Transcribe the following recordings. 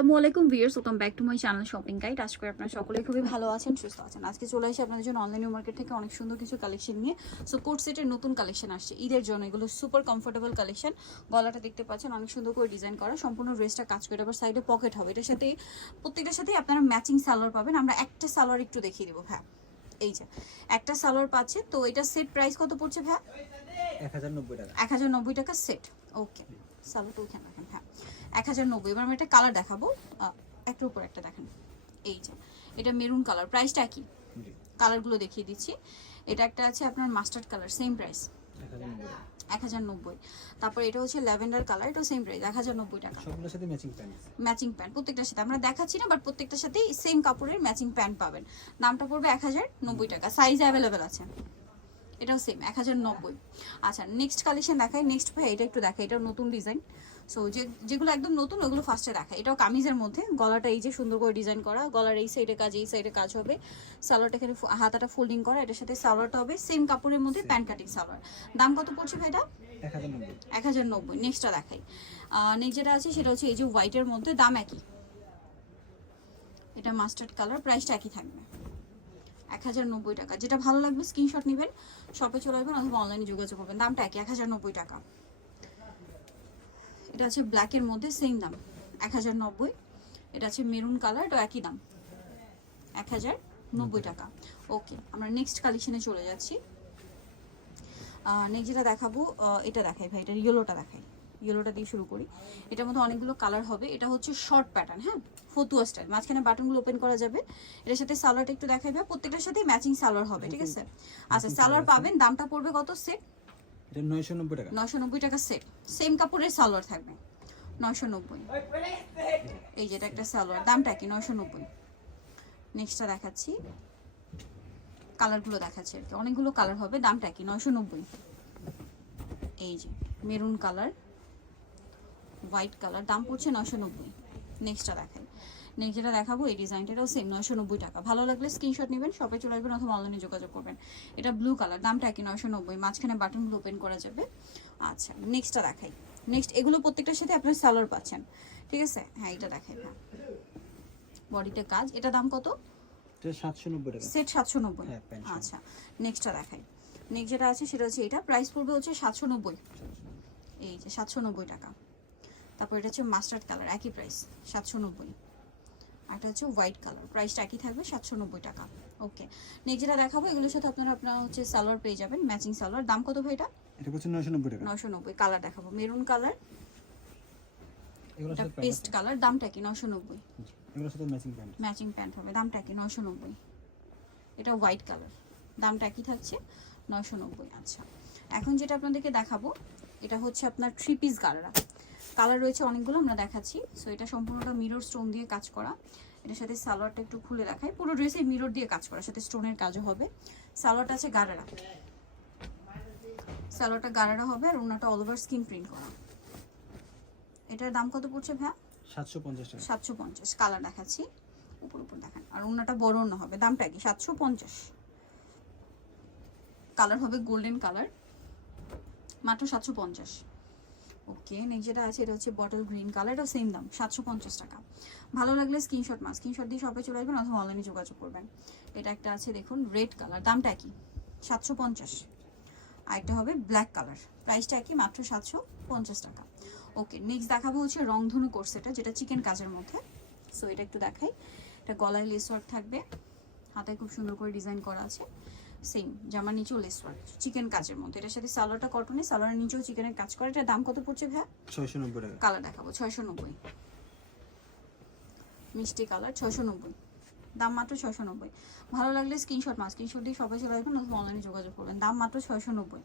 আসসালামু আলাইকুম viewers welcome back to my channel shopping guide. আজকে করে আপনারা সকলেই খুবই ভালো আছেন সুস্থ আছেন। আজকে চলে আসি আপনাদের জন্য অনলাইন মার্কেট থেকে অনেক সুন্দর কিছু কালেকশন নিয়ে। সো কোট সেটের নতুন কালেকশন আসছে ঈদের জন্য। এগুলো সুপার কমফোর্টেবল কালেকশন গলাটা দেখতে পাচ্ছেন অনেক সুন্দর করে ডিজাইন করা। সম্পূর্ণ ড্রেসটা কাজ করে আবার সাইডে পকেট হবে। এটার সাথে প্রত্যেকটার সাথেই আপনারা ম্যাচিং সালোয়ার পাবেন। আমরা একটা সালোয়ার একটু দেখিয়ে দেবো হ্যাঁ এই যে একটা সালোয়ার পাচ্ছে। তো এটা সেট প্রাইস কত পড়ছে ভ্যা এক হাজার নব্বই টাকা। এক হাজার নব্বই টাকা সেট ওকে সালোয়ারটা ওইখানে রাখেন হ্যাঁ এক হাজার নব্বই। এবার আমি একটা কালার দেখাবো। একটার উপর একটা দেখেন। এই যে এটা মেরুন কালার প্রাইসটা কি? জি। কালারগুলো দেখিয়ে দিচ্ছি। এটা একটা আছে আপনার মাস্টার্ড কালার সেম প্রাইস এক হাজার নব্বই। তারপর এটা হচ্ছে ল্যাভেন্ডার কালার এটাও সেম প্রাইস এক হাজার নব্বই টাকা। সবগুলোর সাথে ম্যাচিং প্যান্ট ম্যাচিং প্যান্ট প্রত্যেকটার সাথে। আমরা দেখাচ্ছি না বাট প্রত্যেকটার সাথেই সেম কাপড়ের ম্যাচিং প্যান্ট পাবেন। দামটা পড়বে এক হাজার নব্বই টাকা। সাইজ অ্যাভেলেবেল আছে। এটাও সেম এক হাজার নব্বই। আচ্ছা নেক্সট কালেকশন দেখাই। নেক্সট ভাই এটা একটু দেখাই। এটাও নতুন ডিজাইন সো যে যেগুলো একদম নতুন ওগুলো ফার্স্টে দেখায় এটাও কামিজের মধ্যে। গলাটা এই যে সুন্দর করে ডিজাইন করা। গলার এই সাইডে কাজ এই সাইডে কাজ হবে। সালোয়ারটা এখানে হাতাটা ফোল্ডিং করা। এটার সাথে সালোয়ারটা হবে। সেম কাপড়ের মধ্যে প্যান্ট কাটিং সালোয়ার। দাম কত পড়ছে ভাই এটা এক হাজার নব্বই। এক হাজার নব্বই। নেক্সটটা দেখাই। নেক্সট যেটা আছে সেটা হচ্ছে এই যে হোয়াইটের মধ্যে দাম একই। এটা মাস্টার্ড কালার প্রাইসটা একই থাকবে। এক হাজার নব্বই টাকা। যেটা ভালো লাগবে স্ক্রিনশট নেবেন। শপে চলে আসবেন অথবা অনলাইনে যোগাযোগ করবেন। দামটা একই এক হাজার নব্বই টাকা। এটা আছে ব্ল্যাকের মধ্যে সেম দাম এক হাজার নব্বই। এটা আছে মেরুন কালার এটা একই দাম এক হাজার নব্বই টাকা। ওকে আমরা নেক্সট কালেকশনে চলে যাচ্ছি। নেক্সট যেটা দেখাবো এটা দেখাই ভাই এটা ইয়েলোটা দেখাই। ইয়েলোটা দিয়ে শুরু করি। এটার মধ্যে অনেকগুলো কালার হবে। এটা হচ্ছে শর্ট প্যাটার্ন হ্যাঁ? ফতুয়া স্টাইল মাঝখানে বাটনগুলো ওপেন করা যাবে। এটার সাথে সালোয়ারটা একটু দেখাই ভাই। প্রত্যেকটার সাথে ম্যাচিং সালোয়ার হবে ঠিক আছে? আচ্ছা সালোয়ার পাবেন দামটা পড়বে কত? সেট এটা নয়শো নব্বই টাকা। নয়শো নব্বই টাকা সেট সেম কাপড়ের সালোয়ার থাকবে। নয়শো নব্বই। এই যেটা একটা সালোয়ার, দামটা কি? নয়শো নব্বই। নেক্সটটা দেখাচ্ছি। কালারগুলো দেখাচ্ছি আর কি। অনেকগুলো কালার হবে, দামটা কি? নয়শো নব্বই। এই যে মেরুন কালার হোয়াইট কালার দাম পড়ছে নয়শো নব্বই। নেক্সটটা দেখাই। নেক্সট যেটা দেখাবো এই ডিজাইনটাও সেম নয়শো নব্বই টাকা। ভালো লাগলে স্ক্রিনশট নেবেন শপে চলে আসবেন অথবা অনলাইনে যোগাযোগ করবেন। এটা ব্লু কালার দামটা একই নয়শো নব্বই। মাঝখানে বাটনগুলো ওপেন করা যাবে। আচ্ছা নেক্সটটা দেখাই। নেক্সট এগুলো প্রত্যেকটার সাথে আপনার সালোয়ার পাচ্ছেন। ঠিক আছে? হ্যাঁ এটা দেখাই হ্যাঁ। বডিতে কাজ। এটা দাম কত? সাতশো নব্বই সেট সাতশো নব্বই। হ্যাঁ, pant সহ। আচ্ছা নেক্সটটা দেখাই। নেক্সট যেটা আছে সেটা হচ্ছে এটা। প্রাইস পড়বে হচ্ছে সাতশো নব্বই। এই যে সাতশো নব্বই টাকা। তারপর এটা হচ্ছে মাস্টার্ড কালার একই প্রাইস সাতশো নব্বই। এটা হচ্ছে হোয়াইট কালার প্রাইসটা একই থাকবে সাতশো নব্বই টাকা। ওকে নেক্সট যেটা দেখাবো এগুলোর সাথে আপনারা আপনারা হচ্ছে সালোয়ার পেয়ে যাবেন ম্যাচিং সালোয়ার। দাম কত ভাই এটা? এটা হচ্ছে নয়শো নব্বই টাকা। নশো নব্বই কালার দেখাবো। মেরুন কালার এটা পেস্ট কালার দামটা কি? নশো নব্বই। এগুলোর সাথে ম্যাচিং প্যান্ট ম্যাচিং প্যান্ট হবে দামটা কি? নশো নব্বই। এটা হোয়াইট কালার দামটা কি থাকছে নশো নব্বই। আচ্ছা। এখন যেটা আপনাদেরকে দেখাবো এটা হচ্ছে আপনার থ্রি পিস গারারা কালার রয়েছে অনেকগুলো আমরা দেখাচ্ছি। সো এটা সম্পূর্ণটা মিরর স্টোন দিয়ে কাজ করা। এটার সাথে সালোয়ারটা একটু খুলে দেখাই। পুরো ড্রেসে মিরর দিয়ে কাজ করা সাথে স্টোনের কাজও হবে। সালোয়ারটা আছে গারারা। সালোয়ারটা গারারা হবে আর ওনাটা অল ওভার স্কিন প্রিন্ট করা। এটার দাম কত পড়ছে ভ্যা সাতশো পঞ্চাশ সাতশো পঞ্চাশ কালার দেখাচ্ছি। উপর উপর দেখান। আর ওনাটা বড় না হবে দামটা কি? সাতশো পঞ্চাশ। কালার হবে গোল্ডেন কালার। মাত্র সাতশো পঞ্চাশ। ওকে নেক্সট যেটা আছে, এটা হচ্ছে বটল গ্রিন কালার এটাও সেম দাম, সাতশো পঞ্চাশ টাকা। ভালো লাগলে স্ক্রিনশট মাস স্ক্রিনশট দিয়ে শপে চলে আসবেন, অথবা অনলাইনে যোগাযোগ করবেন। এটা একটা আছে, দেখুন রেড কালার দামটা কি সাতশো পঞ্চাশ। আরেকটা হবে ব্ল্যাক কালার প্রাইসটা একই, মাত্র সাতশো পঞ্চাশ টাকা। ওকে নেক্সট দেখাবো হচ্ছে রংধনু কোর্স এটা, যেটা চিকেন কাজের মধ্যে। সো এটা একটু দেখাই, এটা গলায় লেস ওয়ার্ক থাকবে, হাতায় খুব সুন্দর করে ডিজাইন করা আছে। সেম জামার নিচেও লেস ওয়ার্ক চিকেন কাজের মধ্যে। এটার সাথে সালোয়ারটা কটনে সালোয়ারের নিচেও চিকেনের কাজ করে। এটার দাম কত পড়ছে ভাই ছয়শো নব্বই টাকা। কালার দেখাবো ছয়শো নব্বই। মিষ্টি কালার ছয়শো নব্বই। দাম মাত্র ছয়শো নব্বই। ভালো লাগলে স্ক্রিনশট মা স্ক্রিনশট দিয়ে সবাই চলে আসবেন অথবা অনলাইনে যোগাযোগ করবেন। দাম মাত্র ছয়শো নব্বই।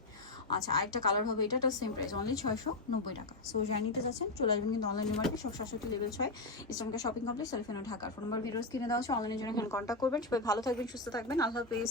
আচ্ছা আরেকটা কালার হবে এটা সেম প্রাইস অনলি ছয়শো নব্বই টাকা। সো যাই নিতে যাচ্ছেন চলে আসবেন কিন্তু অনলাইন মার্কেট সব সাতষট্টি লেভেল ছয় ইসলামকে শপিং কমপ্লেক্স সেলফেনো ঢাকার ফোন নাম্বার ভিডিওস কিনে দেওয়া হচ্ছে অনলাইনের জন্য এখানে কন্ট্যাক্ট করবেন। সবাই ভালো থাকবেন সুস্থ থাকবেন। আল্লাহ হাফেজ।